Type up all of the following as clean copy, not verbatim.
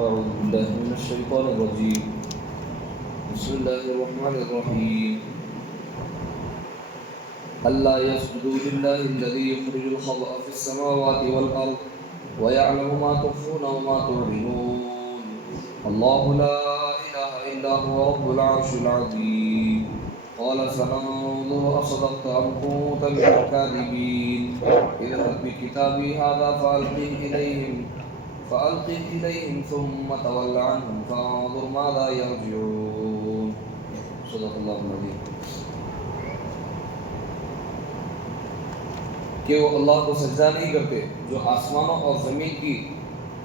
أعوذ بالله من الشيطان الرجيم. بسم الله الرحمن الرحيم. ألا يسجدوا لله الذي يخرج الخبأ في السماوات والأرض ويعلم ما تخفون وما تعلنون. الله لا إله إلا هو رب العرش العظيم. قال سننظر أصدقت أم كنت من الكاذبين. اذهب بكتابي هذا فألقه إليهم ثم تول عنهم فانظر ماذا يرجعون. صدق اللہ العظیم. کہ وہ اللہ کو سجدہ نہیں کرتے جو آسمانوں اور زمین کی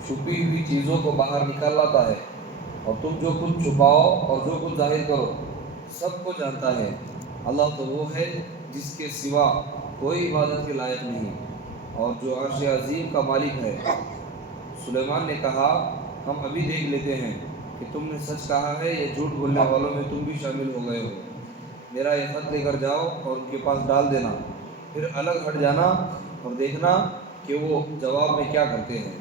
چھپی ہوئی چیزوں کو باہر نکال لاتا ہے، اور تم جو کچھ چھپاؤ اور جو کچھ ظاہر کرو سب کو جانتا ہے. اللہ تو وہ ہے جس کے سوا کوئی عبادت کے لائق نہیں، اور جو عرش عظیم کا مالک ہے. سلیمان نے کہا ہم ابھی دیکھ لیتے ہیں کہ تم نے سچ کہا ہے یا جھوٹ بولنے والوں میں تم بھی شامل ہو گئے ہو. میرا یہ خط لے کر جاؤ اور ان کے پاس ڈال دینا، پھر الگ ہٹ جانا اور دیکھنا کہ وہ جواب میں کیا کرتے ہیں.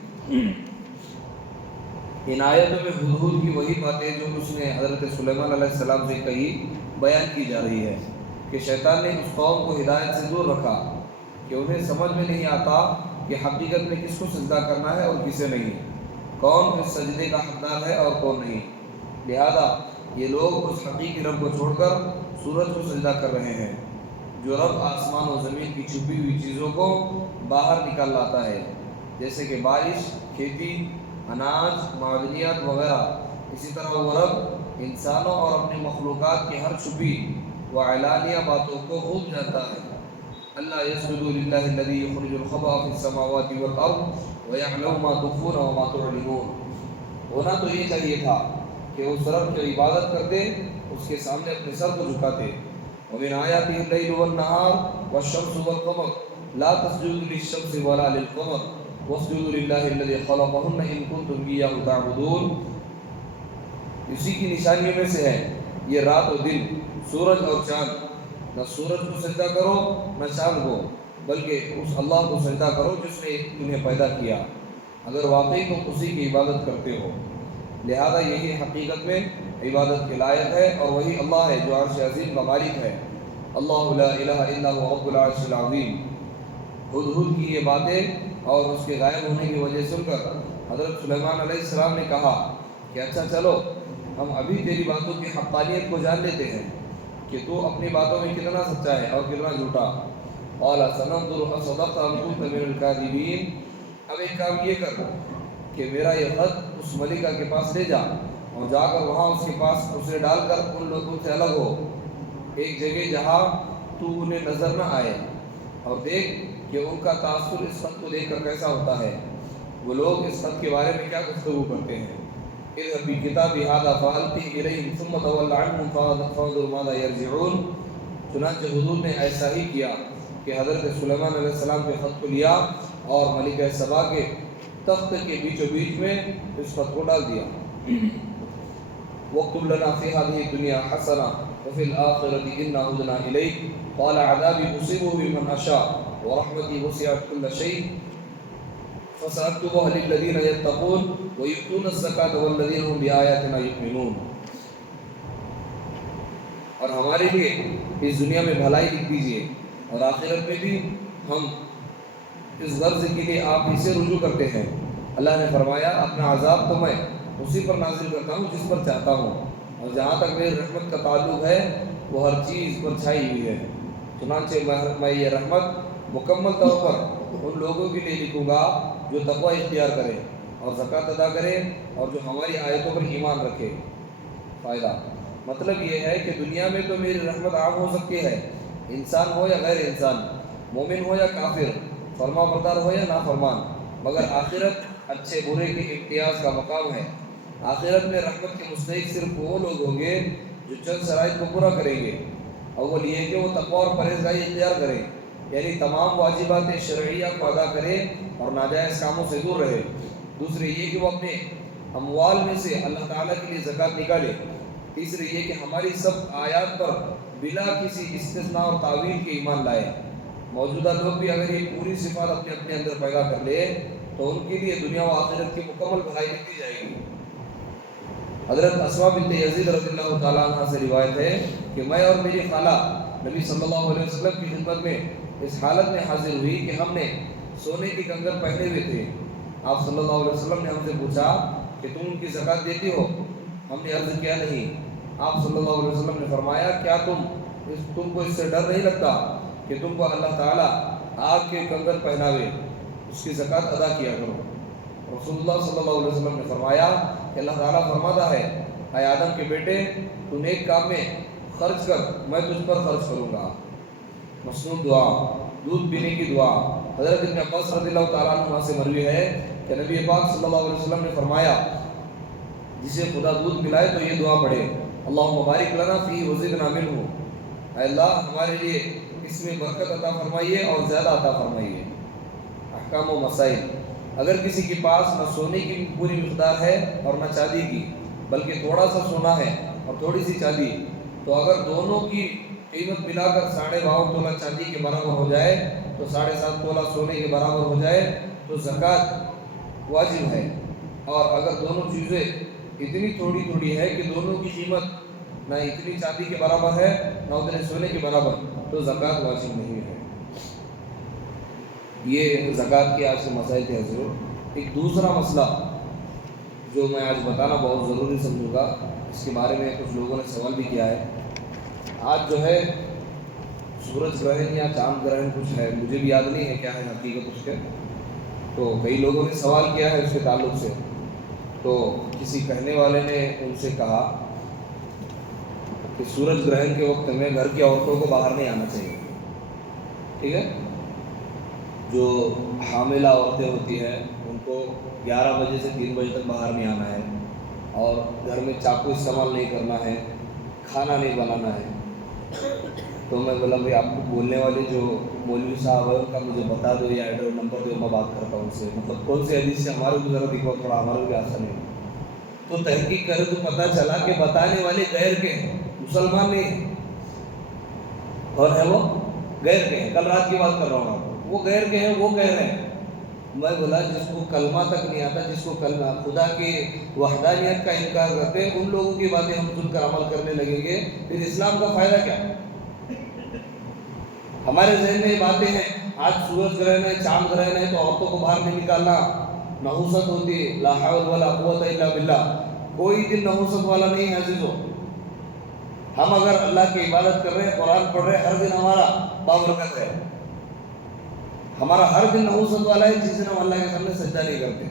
ان آیتوں میں ہدہد کی وہی باتیں جو اس نے حضرت سلیمان علیہ السلام سے کہی بیان کی جا رہی ہے کہ شیطان نے اس قوم کو ہدایت سے دور رکھا کہ انہیں سمجھ میں نہیں آتا کہ حقیقت میں کس کو سجدہ کرنا ہے اور کسے نہیں، کون اس سجدے کا حقدار ہے اور کون نہیں. لہذا یہ لوگ اس حقیقی رب کو چھوڑ کر سورج کو سجدہ کر رہے ہیں جو رب آسمان و زمین کی چھپی ہوئی چیزوں کو باہر نکال لاتا ہے، جیسے کہ بارش، کھیتی، اناج، معدنیات وغیرہ. اسی طرح وہ رب انسانوں اور اپنی مخلوقات کی ہر چھپی و اعلانیہ باتوں کو خوب جانتا ہے. اللہ يسجدوا للہ الذی یخرج الخبأ فی السماوات والارض ویعلم ما تخفون وما تعلنون. ہونا تو یہ چاہیے تھا کہ اس رب کی عبادت کرتے، اس کے سامنے اپنے سر کو جھکاتے. ومن آیاتہ اللیل والنہار والشمس والقمر لا تسجدوا للشمس ولا للقمر واسجدوا للہ الذی خلقہن ان کنتم ایاہ تعبدون. اسی کی نشانیوں میں سے ہے یہ رات و دن، سورج اور چاند. نہ سورج کو سجدہ کرو نہ چاند کو، بلکہ اس اللہ کو سجدہ کرو جس نے تمہیں پیدا کیا، اگر واقعی تم اسی کی عبادت کرتے ہو. لہذا یہی حقیقت میں عبادت کے لائق ہے، اور وہی اللہ ہے جو عرش عظیم کا مالک ہے. اللہ لا الہ الا هو رب العرش العظیم. ہدہد کی یہ باتیں اور اس کے غائب ہونے کی وجہ سن کر حضرت سلیمان علیہ السلام نے کہا کہ اچھا چلو ہم ابھی تیری باتوں کی حقانیت کو جان لیتے ہیں کہ تو اپنی باتوں میں کتنا سچا ہے اور کتنا جھوٹا. قال سننظر اصدقت ام كنت من الكاذبین. اب ایک کام یہ کر کہ میرا یہ خط اس ملکہ کے پاس لے جا اور جا کر وہاں اس کے پاس اسے ڈال کر ان لوگوں سے الگ ہو ایک جگہ جہاں تو انہیں نظر نہ آئے، اور دیکھ کہ ان کا تاثر اس خط کو دیکھ کر کیسا ہوتا ہے، وہ لوگ اس خط کے بارے میں کیا گفتگو کرتے ہیں. اذهب بکتابی ھذا فألقه إلیہم ثم تول عنہم فانظر ماذا یرجعون. چنانچہ حضور نے ایسا ہی کیا کہ حضرت سلیمان علیہ السلام کے خط کو لیا اور ملکہ سبا کے تخت کے بیچوں بیچ میں اس خط کو ڈال دیا. وَاكْتُبْ لَنَا فِي هَذِهِ الدُّنْيَا حَسَنَةً وَفِي الْآخِرَةِ إِنَّا هُدْنَا إِلَيْكَ قَالَ عَذَابِي أُصِيبُ بِمَنْ أَشَاءُ وَرَحْمَتِي وَسِعَتْ كُلَّ شَيْءٍ فَسَأَكْتُبُهَا لِلَّذِينَ يَتَّقُونَ وَيُؤْتُونَ الزَّكَاةَ وَالَّذِينَ هُمْ بِآيَاتِنَا يُؤْمِنُونَ. اور ہمارے لیے اس دنیا میں بھلائی لکھ دیجیے، اور آخرت میں بھی ہم اس غرض کے لیے آپ ہی سے رجوع کرتے ہیں. اللہ نے فرمایا اپنا عذاب تو میں اسی پر نازل کرتا ہوں جس پر چاہتا ہوں، اور جہاں تک میری رحمت کا تعلق ہے وہ ہر چیز پر چھائی ہوئی ہے. چنانچہ میں یہ رحمت مکمل طور پر ان لوگوں کے لیے لکھوں گا جو تقوی اختیار کریں اور زکوٰۃ ادا کریں اور جو ہماری آیتوں پر ایمان رکھے. فائدہ مطلب یہ ہے کہ دنیا میں تو میری رحمت عام ہو سکتی ہے، انسان ہو یا غیر انسان، مومن ہو یا کافر، فرما بردار ہو یا نافرمان، مگر آخرت اچھے برے کے امتیاز کا مقام ہے. آخرت میں رحمت کے مستحق صرف وہ لوگ ہوں گے جو چند شرائط کو پورا کریں گے. اول یہ کہ وہ تقوی اور پرہیزگاری اختیار کریں، یعنی تمام واجبات شرعیہ کو ادا کرے اور ناجائز کاموں سے دور رہے. دوسرے یہ کہ وہ اپنے اموال میں سے اللہ تعالیٰ کے لیے زکوٰۃ نکالے. تیسرے یہ کہ ہماری سب آیات پر بلا کسی استثناء اور تعویل کے ایمان لائے. موجودہ لوگ بھی اگر یہ پوری صفات اپنے اندر پیدا کر لے تو ان کے لیے دنیا و آخرت کی مکمل بھلائی دی جائے گی. حضرت اسما بنت یزید رضی اللہ تعالیٰ عنہ سے روایت ہے کہ میں اور میری خالہ نبی صلی اللہ علیہ وسلم کی خدمت میں اس حالت میں حاضر ہوئی کہ ہم نے سونے کی کنگن پہنے ہوئے تھے. آپ صلی اللہ علیہ وسلم نے ہم سے پوچھا کہ تم ان کی زکوٰۃ دیتی ہو؟ ہم نے عرض کیا نہیں. آپ صلی اللہ علیہ وسلم نے فرمایا کیا تم کو اس سے ڈر نہیں لگتا کہ تم کو اللہ تعالیٰ آگ کے کنگن پہناوے، اس کی زکوٰۃ ادا کیا کرو. رسول اللہ صلی اللہ علیہ وسلم نے فرمایا کہ اللہ تعالیٰ فرماتا ہے اے آدم کے بیٹے تو نیک کام میں خرچ کر، میں تجھ پر خرچ کروں گا. مسنون دعا، دودھ پینے کی دعا. حضرت ابن عباس رضی اللہ تعالیٰ عنہ سے مروی ہے کہ نبی پاک صلی اللہ علیہ وسلم نے فرمایا جسے خدا دودھ پلائے تو یہ دعا پڑھے اللہم بارک لنا فیہ وزدنا منہ. اے اللہ ہمارے لیے اس میں برکت عطا فرمائیے اور زیادہ عطا فرمائیے. احکام و مسائل. اگر کسی کے پاس نہ سونے کی پوری مقدار ہے اور نہ چاندی کی، بلکہ تھوڑا سا سونا ہے اور تھوڑی سی چاندی، تو اگر دونوں کی قیمت ملا کر 52.5 تولہ چاندی کے برابر ہو جائے تو 7.5 تولہ سونے کے برابر ہو جائے تو زکوٰۃ واجب ہے. اور اگر دونوں چیزیں اتنی تھوڑی ہے کہ دونوں کی قیمت نہ اتنی چاندی کے برابر ہے نہ اتنے سونے کے برابر، تو زکوٰۃ واجب نہیں ہے. یہ زکوٰۃ کے آج کے مسائل تھے حضور. ایک دوسرا مسئلہ جو میں آج بتانا بہت ضروری سمجھوں گا، اس کے بارے میں کچھ لوگوں نے سوال بھی کیا ہے. آج جو ہے سورج گرہن یا چاند گرہن کچھ ہے، مجھے بھی یاد نہیں ہے کیا ہے حقیقت اس کے، تو کئی لوگوں نے سوال کیا ہے اس کے تعلق سے. تو کسی کہنے والے نے ان سے کہا کہ سورج گرہن کے وقت میں گھر کی عورتوں کو باہر نہیں آنا چاہیے. ٹھیک ہے، جو حاملہ عورتیں ہوتی ہیں ان کو 11 بجے سے 3 بجے تک باہر نہیں آنا ہے، اور گھر میں چاقو استعمال نہیں کرنا ہے، کھانا نہیں بنانا ہے. تو میں بولا بھائی آپ کو بولنے والے جو مولوی صاحب ہیں ان کا مجھے بتا دو یا ایڈریس نمبر دو، میں بات کرتا ہوں ان سے. مطلب کون سی حدیث سے ہمارے کو ذرا دکھاؤ، تھوڑا ہمارے بھی آسان ہے. تو تحقیق کرے تو پتہ چلا کہ بتانے والے غیر کے ہیں، مسلمان نہیں. اور ہے وہ غیر کے ہیں. کل رات کی بات کر رہا ہوں آپ کو، وہ غیر کے ہیں، وہ کہہ رہے ہیں. میں بولا جس کو کلمہ تک نہیں آتا، جس کو کلمہ خدا کی وحدانیت کا انکار کرتے ہیں، ان لوگوں کی باتیں ہم سن کر عمل کرنے لگیں گے، پھر اسلام کا فائدہ کیا؟ ہمارے ذہن میں یہ باتیں ہیں. آج سورج گرہن ہے، چاند گرہن ہے تو عورتوں کو باہر نہیں نکالنا، نحوست ہوتی ہے. لا حول ولا قوت الا باللہ. کوئی دن نحوست والا نہیں ہے عزیزو. ہم اگر اللہ کی عبادت کر رہے ہیں، قرآن پڑھ رہے ہیں، ہر دن ہمارا بابرکت ہے. ہمارا ہر دن نحوست والا ہے جس دن ہم اللہ کے سامنے سجدہ نہیں کرتے.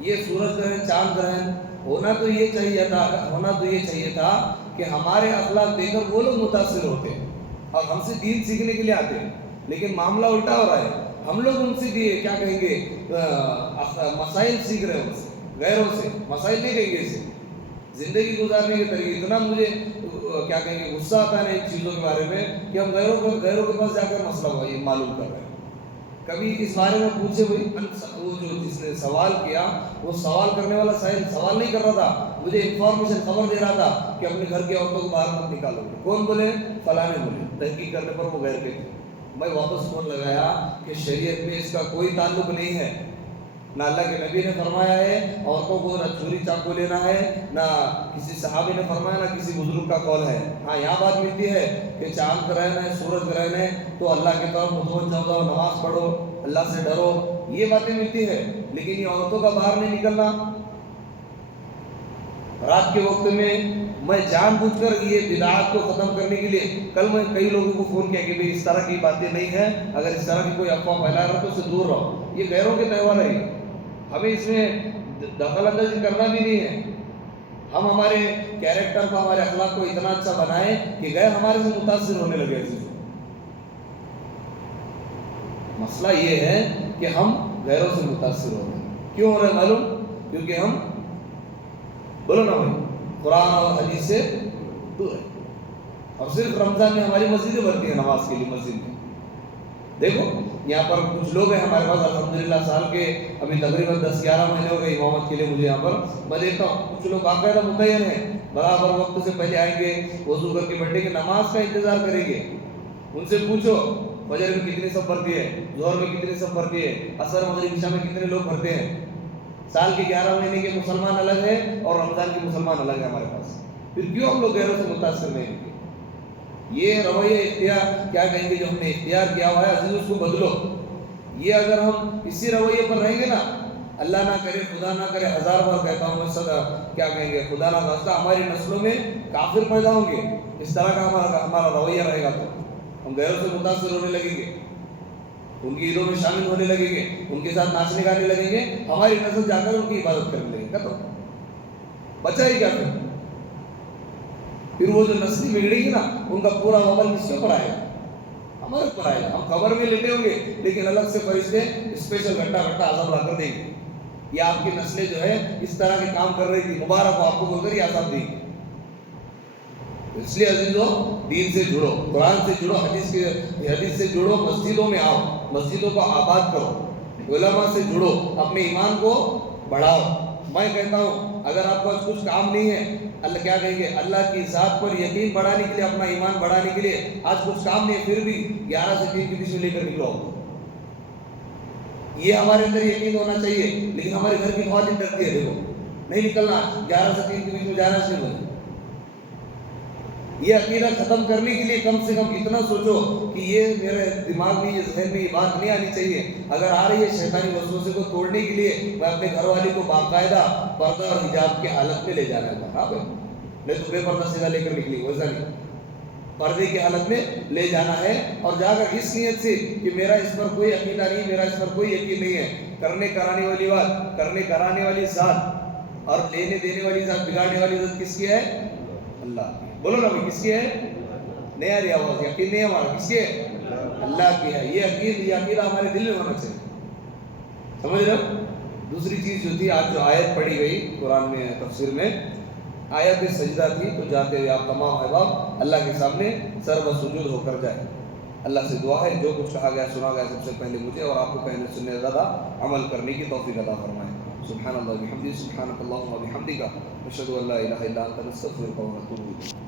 یہ سورج گرہن، چاند گرہن ہونا تو یہ چاہیے تھا کہ ہمارے اخلاق دیکھ کر وہ لوگ متاثر ہوتے اور ہم سے دین سیکھنے کے لیے آتے. لیکن معاملہ الٹا ہو رہا ہے. ہم لوگ ان سے کیا کہیں گے، مسائل سیکھ رہے ہیں ان سے، غیروں سے. مسائل نہیں کہیں گے، اسے زندگی گزارنے کے طریقے. اتنا مجھے کیا کہیں گے غصہ آتا ہے ان چیزوں کے بارے میں کہ ہم غیروں کے پاس جا کر مسئلہ معلوم کر رہے ہیں. کبھی اس بارے میں پوچھے بھائی، وہ جو جس نے سوال کیا، وہ سوال کرنے والا سوال نہیں کر رہا تھا، مجھے انفارمیشن خبر دے رہا تھا کہ اپنے گھر کی عورتوں کو باہر مت نکالو. کون بولے؟ فلاں نے بولے. تحقیق کرنے پر وہ غیر کے تھے. میں واپس فون لگایا کہ شریعت میں اس کا کوئی تعلق نہیں ہے. نہ اللہ کے نبی نے فرمایا ہے عورتوں کو نہ چھری چاقو لینا ہے، نہ کسی صحابی نے فرمایا، نہ کسی بزرگ کا قول ہے. ہاں یہاں بات ملتی ہے کہ چاند گرہن ہے، سورج گرہن ہے تو اللہ کی طرف متوجہ ہو، نماز پڑھو، اللہ سے ڈرو، یہ باتیں ملتی ہے. لیکن یہ عورتوں کا باہر نہیں نکلنا رات کے وقت میں جان بوجھ کر یہ بدعات کو ختم کرنے کے لیے کل میں کئی لوگوں کو فون کیا کہ بھئی اس طرح کی باتیں نہیں ہیں، اگر اس طرح کی کوئی افواہ پھیلا رہا تو اس سے دور رہو. یہ غیروں کے تہوار ہے، ہمیں اس میں دخل اندازی کرنا بھی نہیں ہے. ہم ہمارے کیریکٹر کو، ہمارے اخلاق کو اتنا اچھا بنائیں کہ غیر ہمارے سے متاثر ہونے لگے. مسئلہ یہ ہے کہ ہم غیروں سے متاثر ہو رہے ہیں. کیوں ہو رہے ہیں معلوم؟ کیونکہ ہم بولو نا بھائی قرآن اور حدیث سے دور ہے. اور صرف رمضان میں ہماری مسجدیں بھرتی ہیں نماز کے لیے. مسجد میں دیکھو یہاں پر کچھ لوگ ہیں ہمارے پاس الحمدللہ سال کے ابھی تقریباً 10-11 مہینے ہو گئے امامت کے لیے. مجھے یہاں پر میں دیکھتا ہوں کچھ لوگ باقاعدہ متعین ہیں، برابر وقت سے پہلے آئیں گے، وضو کر کے بیٹھیں گے، نماز کا انتظار کریں گے. ان سے پوچھو فجر میں کتنی صف بھرتی ہے، ظہر میں کتنی صف بھرتی ہے، عصر مغرب عشاء میں کتنے لوگ بھرتے ہیں. سال کے 11 مہینے کے مسلمان الگ ہے اور رمضان کے مسلمان الگ ہے ہمارے پاس، پھر کیوں ہم لوگ غیروں سے متاثر نہیں ہیں؟ یہ رویہ اختیار کیا کہیں گے جو ہم نے اختیار کیا ہوا ہے عزیز اس کو بدلو. یہ اگر ہم اسی رویے پر رہیں گے نا، اللہ نہ کرے خدا نہ کرے، 1000 بار کہتا ہوں میں صدا کیا کہیں گے، خدا نہ خواستہ ہماری نسلوں میں کافر پیدا ہوں گے. اس طرح کا ہمارا رویہ رہے گا تو ہم غیروں سے متاثر ہونے لگیں گے، ان کی عیدوں میں شامل ہونے لگیں گے، ان کے ساتھ ناچنے گانے لگیں گے، ہماری نسل جا کر ان کی عبادت کرنے لگے گا، تو بچا ہی کیا پھر وہ جو نسل بگڑے گی نا ان کا پورا عمل کس کے اوپر آئے گا؟ ہمارے اوپر آئے گا. ہم قبر میں لیٹے ہوں گے لیکن الگ سے فرشتے اسپیشل گھنٹہ عذاب لا کر دیں گے. یہ آپ کی نسلیں جو ہے اس طرح کے کام کر رہی تھی، مبارک ہو آپ کو بول کر یہ عذاب دیں گے. اس لیے عزیزو دین سے جڑو، قرآن سے جڑو، حدیث سے جڑو، مسجدوں میں آؤ، مسجدوں کو آباد کرو، علماء سے جڑو، اپنے ایمان کو بڑھاؤ. میں کہتا ہوں اگر آپ کو کچھ کام نہیں ہے، اللہ کیا کہیں گے، اللہ کی ذات پر یقین بڑھانے کے لیے، اپنا ایمان بڑھانے کے لیے آج کچھ کام نہیں ہے، پھر بھی 11 سے 3 کے بیچ میں لے کر نکلو. یہ ہمارے اندر یقین ہونا چاہیے. لیکن ہمارے گھر کی خواتین ڈرتی ہے، دیکھو نہیں نکلنا 11 سے 3 کے بیچ میں جانا نہیں بولے. یہ عقیدہ ختم کرنے کے لیے کم سے کم اتنا سوچو کہ یہ میرے دماغ میں، یہ ذہن میں یہ بات نہیں آنی چاہیے. اگر آ رہی ہے شیطانی وسوسے کو توڑنے کے لیے، میں اپنے گھر والی کو باقاعدہ پردہ اور حجاب کے حالت میں لے جانا ہے. ہاں بھائی، نہیں تو بے پردہ سیدھا لے کر نکلی، ویسا نہیں، پردے کی حالت میں لے جانا ہے. اور جا کر اس نیت سے کہ میرا اس پر کوئی عقیدہ نہیں، میرا اس پر کوئی یقین نہیں ہے. کرنے کرانے والی بات، کرنے کرانے والی ذات اور لینے دینے والی ذات، بگاڑنے والی ذات کس کی ہے؟ اللہ کی. بولو نا بھائی، کس کی ہے؟ نہیں آ رہی آواز؟ یقین نہیں ہمارا کس کی ہے؟ اللہ کی ہے. یہ عقیدہ ہمارے دل میں ہونا چاہیے. سمجھ رہے ہو؟ دوسری چیز جو تھی، آج جو آیت پڑھی گئی قرآن میں تفسیر میں، آیت سجدہ تھی. تو جاتے ہوئے آپ تمام احباب اللہ کے سامنے سر بسجود ہو کر جائیں. اللہ سے دعا ہے جو کچھ کہا گیا سنا گیا سب سے پہلے مجھے اور آپ کو پہلے سننے زیادہ عمل کرنے کی توفیق عطا فرمائے. سبحان اللہ بحمدہ، سبحانک اللہم وبحمدک، نشہد ان لا الہ الا انت، نستغفرک ونتوب الیک.